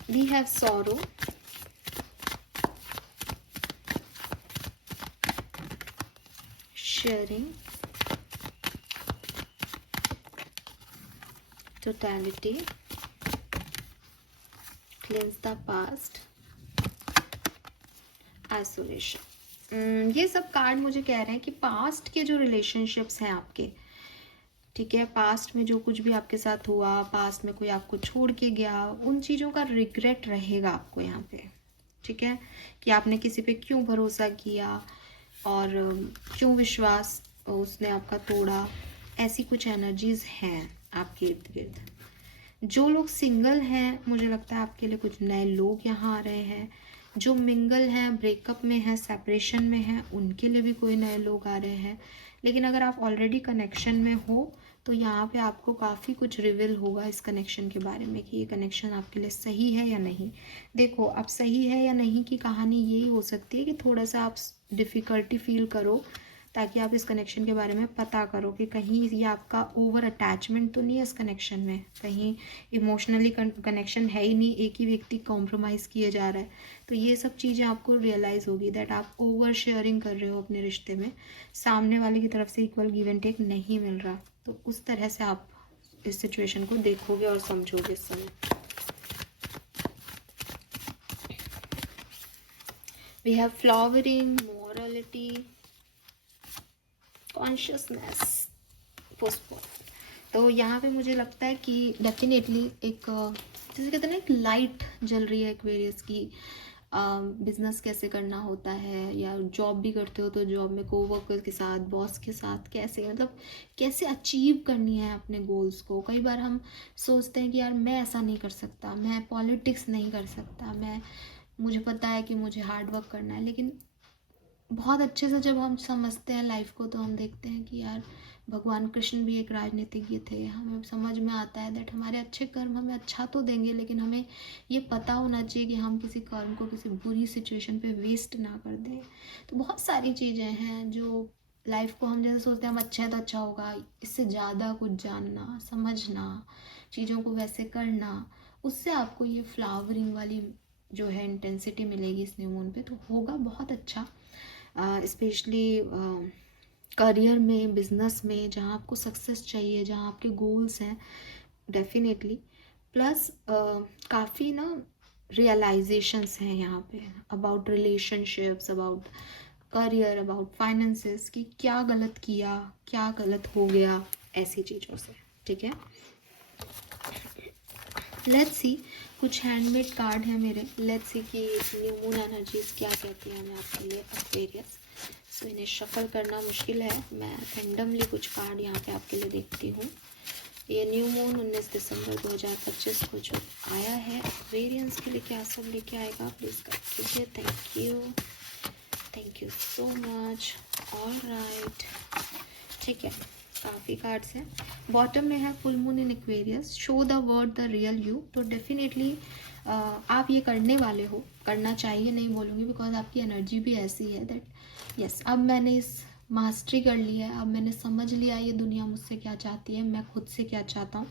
We have sorrow, sharing, totality, cleanse the past, isolation। ये सब कार्ड मुझे कह रहे हैं कि पास्ट के जो रिलेशनशिप्स हैं आपके, ठीक है, पास्ट में जो कुछ भी आपके साथ हुआ, पास्ट में कोई आपको छोड़ के गया, उन चीज़ों का रिग्रेट रहेगा आपको यहाँ पे, ठीक है, कि आपने किसी पे क्यों भरोसा किया और क्यों विश्वास उसने आपका तोड़ा। ऐसी कुछ एनर्जीज हैं आपके इर्द गिर्द। जो लोग सिंगल हैं, मुझे लगता है आपके लिए कुछ नए लोग यहाँ आ रहे हैं। जो मिंगल हैं, ब्रेकअप में हैं, सेपरेशन में हैं, उनके लिए भी कोई नए लोग आ रहे हैं। लेकिन अगर आप ऑलरेडी कनेक्शन में हो तो यहाँ पे आपको काफ़ी कुछ रिवील होगा इस कनेक्शन के बारे में कि ये कनेक्शन आपके लिए सही है या नहीं। देखो, अब सही है या नहीं की कहानी यही हो सकती है कि थोड़ा सा आप डिफ़िकल्टी फील करो, ताकि आप इस कनेक्शन के बारे में पता करो कि कहीं ये आपका ओवर अटैचमेंट तो नहीं है इस कनेक्शन में, कहीं इमोशनली कनेक्शन है ही नहीं, एक ही व्यक्ति कॉम्प्रोमाइज़ किए जा रहा है। तो ये सब चीज़ें आपको रियलाइज़ होगी दैट आप ओवर शेयरिंग कर रहे हो अपने रिश्ते में, सामने वाले की तरफ से इक्वल गिव एंड टेक नहीं मिल रहा। तो उस तरह से आप इस सिचुएशन को देखोगे और समझोगे इस समय। We have flowering, morality, consciousness, postpone. तो यहाँ पे मुझे लगता है कि डेफिनेटली एक जैसे कहते हैं ना, एक लाइट जल रही है एक्वेरियस की। बिजनेस कैसे करना होता है, या जॉब भी करते हो तो जॉब में कोवर्कर के साथ, बॉस के साथ कैसे, मतलब कैसे अचीव करनी है अपने गोल्स को। कई बार हम सोचते हैं कि यार मैं ऐसा नहीं कर सकता, मैं पॉलिटिक्स नहीं कर सकता, मुझे पता है कि मुझे हार्ड वर्क करना है। लेकिन बहुत अच्छे से जब हम समझते हैं लाइफ को, तो हम देखते हैं कि यार भगवान कृष्ण भी एक राजनीतिज्ञ थे। हमें समझ में आता है दैट हमारे अच्छे कर्म हमें अच्छा तो देंगे, लेकिन हमें ये पता होना चाहिए कि हम किसी कर्म को किसी बुरी सिचुएशन पे वेस्ट ना कर दें। तो बहुत सारी चीज़ें हैं जो लाइफ को हम जैसे सोचते हैं हम अच्छा है तो अच्छा होगा, इससे ज़्यादा कुछ जानना, समझना, चीज़ों को वैसे करना, उससे आपको ये फ्लावरिंग वाली जो है इंटेंसिटी मिलेगी इस न्यू मून पे। तो होगा बहुत अच्छा, स्पेशली करियर में, बिजनेस में, जहाँ आपको सक्सेस चाहिए, जहाँ आपके गोल्स हैं, डेफिनेटली। प्लस काफ़ी ना रियलाइजेशंस हैं यहाँ पे about relationships, about career, about finances, कि क्या गलत किया, क्या गलत हो गया, ऐसी चीज़ों से, ठीक है। लेट्स सी, कुछ हैंडमेड कार्ड है मेरे, लेट्स सी कि न्यू मून एनर्जीज क्या कहती हैं हमें आपके लिए एक्वेरियस। सो इन्हें शफल करना मुश्किल है, मैं रैंडमली कुछ कार्ड यहाँ पे आपके लिए देखती हूँ। ये न्यू मून 19 दिसंबर 2025 को जो आया है, एक्वेरियंस के लिए क्या सब लेके आएगा प्लीज़ कर कीजिए। Thank you so much. Alright, ठीक है, काफ़ी कार्ड्स हैं। बॉटम में है full moon in Aquarius, show the word the real you. तो डेफिनेटली आप ये करने वाले हो, करना चाहिए नहीं बोलूँगी, बिकॉज आपकी एनर्जी भी ऐसी है दैट यस, अब मैंने इस मास्टरी कर ली है, अब मैंने समझ लिया ये दुनिया मुझसे क्या चाहती है, मैं खुद से क्या चाहता हूँ,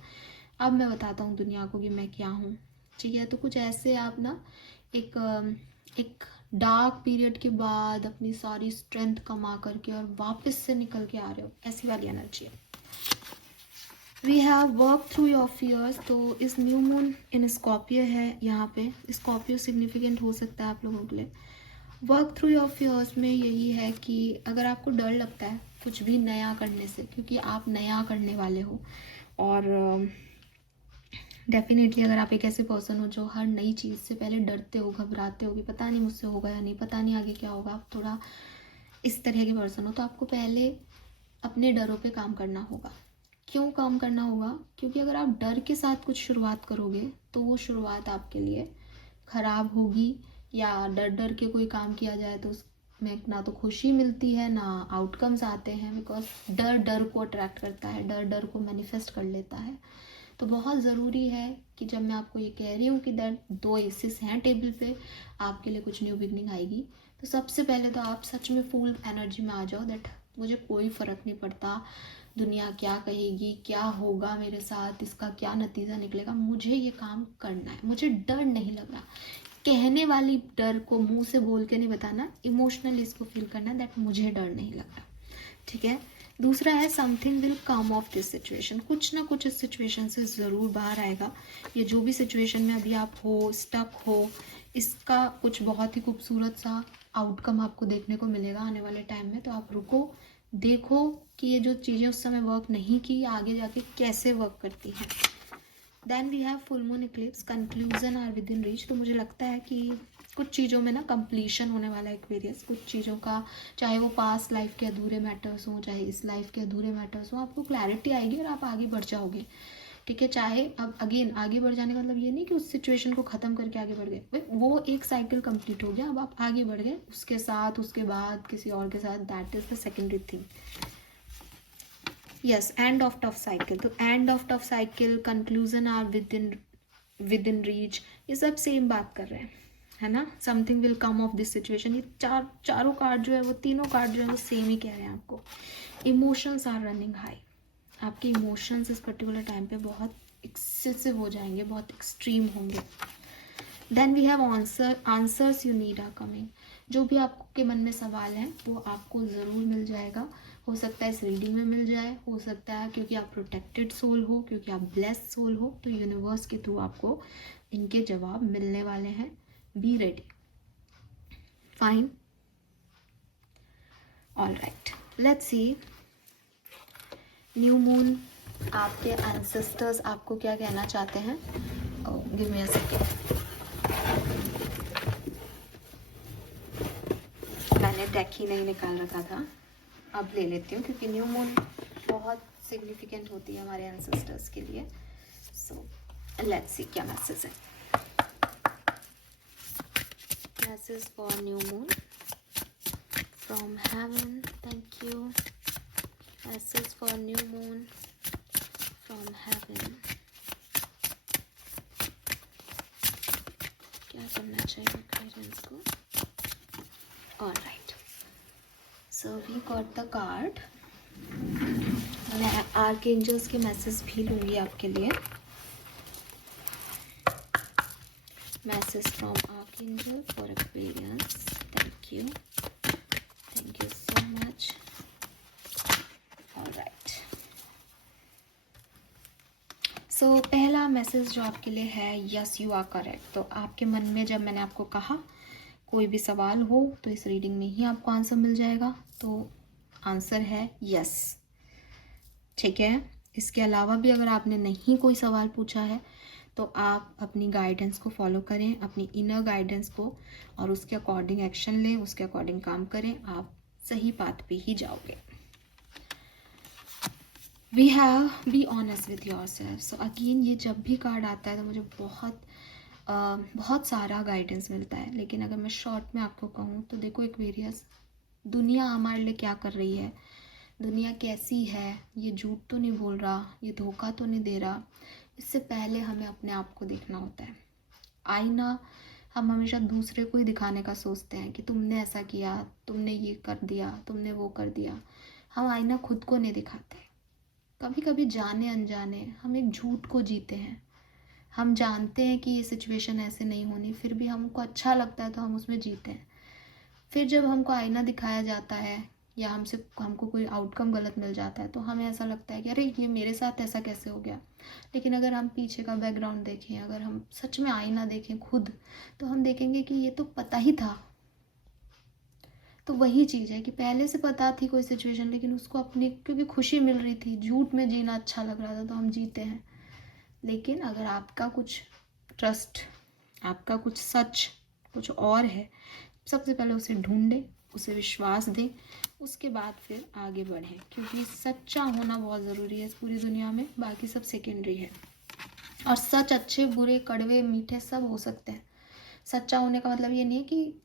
अब मैं बताता हूँ दुनिया को कि मैं क्या हूँ, ठीक है। तो कुछ ऐसे आप ना एक डार्क पीरियड के बाद अपनी सारी स्ट्रेंथ कमा करके और वापस से निकल के आ रहे हो, ऐसी वाली एनर्जी है। We have work through your fears. तो इस न्यू मून इन स्कॉर्पियो है यहाँ पे, स्कॉर्पियो सिग्निफिकेंट हो सकता है आप लोगों के लिए। वर्क थ्रू योर फियर्स में यही है कि अगर आपको डर लगता है कुछ भी नया करने से, क्योंकि आप नया करने वाले हो, और डेफिनेटली अगर आप एक ऐसे पर्सन हो जो हर नई चीज़ से पहले डरते हो, घबराते हो कि पता नहीं मुझसे होगा या नहीं, पता नहीं आगे क्या होगा, आप थोड़ा इस तरह के पर्सन हो, तो आपको पहले अपने डरों पे काम करना होगा। क्यों काम करना होगा? क्योंकि अगर आप डर के साथ कुछ शुरुआत करोगे तो वो शुरुआत आपके लिए ख़राब होगी, या डर डर के कोई काम किया जाए तो उसमें ना तो खुशी मिलती है ना आउटकम्स आते हैं, बिकॉज डर डर को अट्रैक्ट करता है, डर डर को मैनिफेस्ट कर लेता है। तो बहुत ज़रूरी है कि जब मैं आपको ये कह रही हूँ कि दैट 2 एसेस हैं टेबल पे, आपके लिए कुछ न्यू बिगनिंग आएगी, तो सबसे पहले तो आप सच में फुल एनर्जी में आ जाओ दैट मुझे कोई फ़र्क नहीं पड़ता दुनिया क्या कहेगी, क्या होगा मेरे साथ, इसका क्या नतीजा निकलेगा, मुझे ये काम करना है, मुझे डर नहीं लग रहा। कहने वाली डर को मुंह से बोल के नहीं बताना, इमोशनली इसको फील करना दैट मुझे डर नहीं लग रहा। ठीक है। दूसरा है something will come of this situation, कुछ ना कुछ इस सिचुएशन से ज़रूर बाहर आएगा। ये जो भी सिचुएशन में अभी आप हो, स्टक हो, इसका कुछ बहुत ही खूबसूरत सा आउटकम आपको देखने को मिलेगा आने वाले टाइम में। तो आप रुको, देखो कि ये जो चीज़ें उस समय वर्क नहीं की आगे जाके कैसे वर्क करती हैं। Then we have full moon eclipse, conclusion are within reach. तो मुझे लगता है कि कुछ चीज़ों में ना कंप्लीशन होने वाला है एक्वेरियस, कुछ चीज़ों का, चाहे वो पास्ट लाइफ के अधूरे मैटर्स हों, चाहे इस लाइफ के अधूरे मैटर्स हों, आपको क्लैरिटी आएगी और आप आगे बढ़ जाओगे। ठीक है। चाहे अब अगेन आगे बढ़ जाने का मतलब ये नहीं कि उस सिचुएशन को ख़त्म करके आगे बढ़ गए, भाई वो एक साइकिल कंप्लीट हो गया, अब आप आगे बढ़ गए उसके साथ, उसके बाद किसी और के साथ, that is the secondary thing. Yes, end of tough cycle. तो end of tough cycle, conclusion are within reach, ये सब सेम बात कर रहे हैं, है ना। Something will come of this situation, ये चारों कार्ड जो है वो, तीनों कार्ड जो है वो सेम ही कह रहे हैं आपको। इमोशंस आर रनिंग हाई, आपके इमोशंस इस पर्टिकुलर टाइम पे बहुत एक्सेसिव हो जाएंगे, बहुत एक्सट्रीम होंगे। Then we have answers you need are coming, जो भी आपके मन में सवाल हैं वो आपको ज़रूर मिल जाएगा। हो सकता है इस रीडिंग में मिल जाए, हो सकता है क्योंकि आप प्रोटेक्टेड सोल हो, क्योंकि आप ब्लेस्ड सोल हो, तो यूनिवर्स के थ्रू आपको इनके जवाब मिलने वाले हैं। Be ready. Fine, all right, let's see new moon, आपके एंसेस्टर्स आपको क्या कहना चाहते हैं। गिव मी अ सेकेंड, मैंने डेक ही नहीं निकाल रखा था, अब ले लेती हूँ क्योंकि न्यू मून बहुत सिग्निफिकेंट होती है हमारे एंसेस्टर्स के लिए। सो लेट्स सी क्या मैसेज है। Message for new moon from heaven, thank you. Message for new moon from heaven, क्या करना चाहिए पेरेंट्स को। Alright, so we got the card. मैं आर्कएंजल्स के मैसेज भी लूँगी आपके लिए। Message from archangel for experience, thank you so much. Alright, so पहला मैसेज जो आपके लिए है, यस यू आर करेक्ट। तो आपके मन में जब मैंने आपको कहा कोई भी सवाल हो तो इस रीडिंग में ही आपको आंसर मिल जाएगा, तो आंसर है यस। ठीक है। इसके अलावा भी अगर आपने नहीं कोई सवाल पूछा है तो आप अपनी गाइडेंस को फॉलो करें, अपनी इनर गाइडेंस को, और उसके अकॉर्डिंग एक्शन लें, उसके अकॉर्डिंग काम करें, आप सही पाथ पे ही जाओगे। We have be honest with yourself. So again ये जब भी कार्ड आता है तो मुझे बहुत सारा गाइडेंस मिलता है, लेकिन अगर मैं शॉर्ट में आपको कहूँ तो देखो एक्वेरियस, दुनिया हमारे लिए क्या कर रही है, दुनिया कैसी है, ये झूठ तो नहीं बोल रहा, ये धोखा तो नहीं दे रहा, इससे पहले हमें अपने आप को देखना होता है। आईना हम हमेशा दूसरे को ही दिखाने का सोचते हैं कि तुमने ऐसा किया, तुमने ये कर दिया, तुमने वो कर दिया। हम आईना खुद को नहीं दिखाते। कभी कभी जाने अनजाने हम एक झूठ को जीते हैं। हम जानते हैं कि ये सिचुएशन ऐसे नहीं होनी, फिर भी हमको अच्छा लगता है तो हम उसमें जीते हैं। फिर जब हमको आईना दिखाया जाता है या हमको कोई आउटकम गलत मिल जाता है तो हमें ऐसा लगता है कि अरे ये मेरे साथ ऐसा कैसे हो गया। लेकिन अगर हम पीछे का बैकग्राउंड देखें, अगर हम सच में आईना देखें खुद, तो हम देखेंगे कि ये तो पता ही था। तो वही चीज़ है कि पहले से पता थी कोई सिचुएशन, लेकिन उसको अपनी क्योंकि खुशी मिल रही थी, झूठ में जीना अच्छा लग रहा था तो हम जीते हैं। लेकिन अगर आपका कुछ ट्रस्ट, आपका कुछ सच कुछ और है, सबसे पहले उसे ढूंढें, उसे विश्वास दें, उसके बाद फिर आगे बढ़ें, क्योंकि सच्चा होना बहुत ज़रूरी है इस पूरी दुनिया में, बाकी सब सेकेंडरी है। और सच अच्छे बुरे कड़वे मीठे सब हो सकते हैं। सच्चा होने का मतलब ये नहीं है कि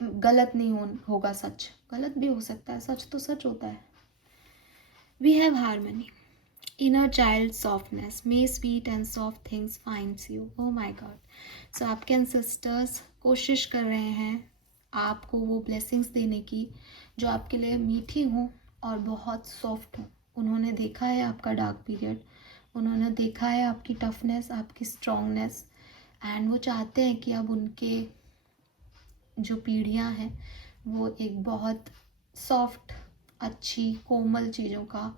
गलत नहीं होगा, सच गलत भी हो सकता है, सच तो सच होता है। We have harmony, inner child softness, may sweet and soft things finds you. Oh my god. So आपके ancestors कोशिश कर रहे हैं आपको वो ब्लेसिंग्स देने की जो आपके लिए मीठी हों और बहुत सॉफ्ट हों। उन्होंने देखा है आपका डार्क पीरियड, उन्होंने देखा है आपकी टफनेस, आपकी स्ट्रॉन्गनेस, एंड वो चाहते हैं कि अब उनके जो पीढ़ियाँ हैं वो एक बहुत सॉफ्ट, अच्छी, कोमल चीज़ों का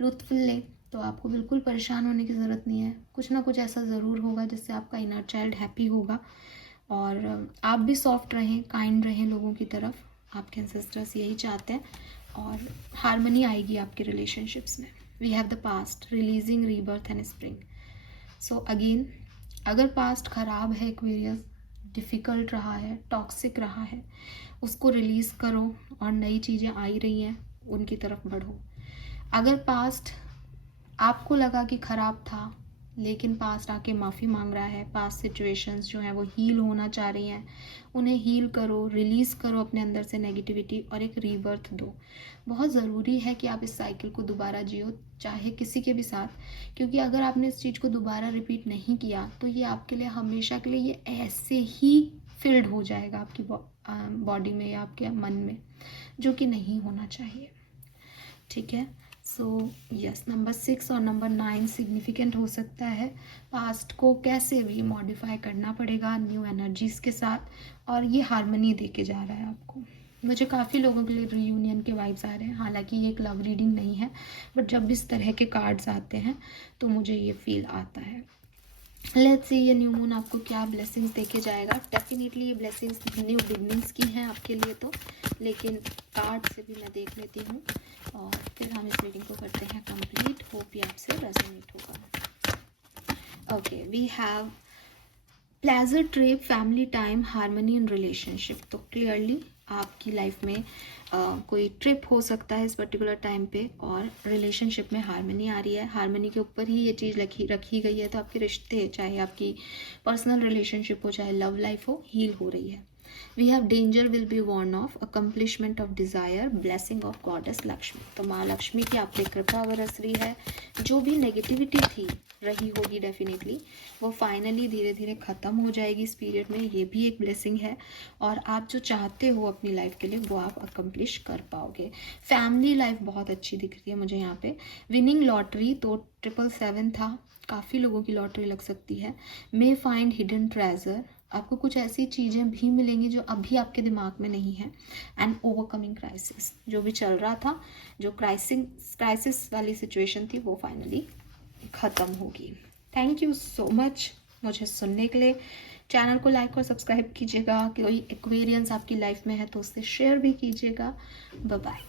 लुत्फ़ लें। तो आपको बिल्कुल परेशान होने की ज़रूरत नहीं है। कुछ ना कुछ ऐसा ज़रूर होगा जिससे आपका इनर चाइल्ड हैप्पी होगा और आप भी सॉफ्ट रहें, काइंड रहें लोगों की तरफ। आपके एंसेस्टर्स यही चाहते हैं और हार्मनी आएगी आपके रिलेशनशिप्स में। We have the past releasing rebirth and spring. So again, अगर पास्ट ख़राब है, एक्वेरियस डिफ़िकल्ट रहा है, टॉक्सिक रहा है, उसको रिलीज़ करो और नई चीज़ें आ ही रही हैं, उनकी तरफ बढ़ो। अगर पास्ट आपको लगा कि ख़राब था लेकिन पास्ट आके माफ़ी मांग रहा है, पास्ट सिचुएशंस जो हैं वो हील होना चाह रही हैं, उन्हें हील करो, रिलीज़ करो अपने अंदर से नेगेटिविटी और एक रीबर्थ दो। बहुत ज़रूरी है कि आप इस साइकिल को दोबारा जियो, चाहे किसी के भी साथ, क्योंकि अगर आपने इस चीज़ को दोबारा रिपीट नहीं किया तो ये आपके लिए हमेशा के लिए ये ऐसे ही फिल्ड हो जाएगा आपकी बॉडी में या आपके मन में, जो कि नहीं होना चाहिए। ठीक है। सो यस, नंबर 6 और नंबर 9 सिग्निफिकेंट हो सकता है। पास्ट को कैसे भी मॉडिफाई करना पड़ेगा न्यू एनर्जीज़ के साथ और ये हार्मनी दे के जा रहा है आपको। मुझे काफ़ी लोगों के लिए रीयूनियन के वाइब्स आ रहे हैं, हालांकि ये एक लव रीडिंग नहीं है, बट जब इस तरह के कार्ड्स आते हैं तो मुझे ये फील आता है। लेट्स सी ये न्यू मून आपको क्या ब्लेसिंग्स देके जाएगा। डेफिनेटली ये ब्लेसिंग्स न्यू बिगनिंग्स की हैं आपके लिए तो, लेकिन कार्ड से भी मैं देख लेती हूँ और फिर हम इस रीडिंग को करते हैं कंप्लीट। होप ये आपसे रेजोनेट होगा। Okay, we have pleasure trip, family time, harmony in relationship. तो क्लियरली आपकी लाइफ में कोई ट्रिप हो सकता है इस पर्टिकुलर टाइम पे और रिलेशनशिप में हार्मनी आ रही है। हार्मनी के ऊपर ही ये चीज़ रखी गई है, तो आपके रिश्ते, चाहे आपकी पर्सनल रिलेशनशिप हो, चाहे लव लाइफ हो, हील हो रही है। We have danger will be warned off, accomplishment of desire, blessing of goddess Lakshmi. तो माँ लक्ष्मी की आप पे कृपा बरस रही है। जो भी नेगेटिविटी थी रही होगी डेफिनेटली, वो फाइनली धीरे धीरे ख़त्म हो जाएगी इस पीरियड में। ये भी एक ब्लेसिंग है और आप जो चाहते हो अपनी लाइफ के लिए वो आप अकम्प्लिश कर पाओगे। फैमिली लाइफ बहुत अच्छी दिख रही है मुझे यहाँ पे। विनिंग लॉटरी, तो 777 था, काफ़ी लोगों की लॉटरी लग सकती है। मे फाइंड हिडन ट्रेजर, आपको कुछ ऐसी चीज़ें भी मिलेंगी जो अभी आपके दिमाग में नहीं है। एंड ओवरकमिंग क्राइसिस, जो भी चल रहा था, जो क्राइसिस वाली सिचुएशन थी, वो फाइनली ख़त्म होगी। थैंक यू सो मच मुझे सुनने के लिए। चैनल को लाइक और सब्सक्राइब कीजिएगा। कोई एक्वेरियंस आपकी लाइफ में है तो उससे शेयर भी कीजिएगा। Bye bye.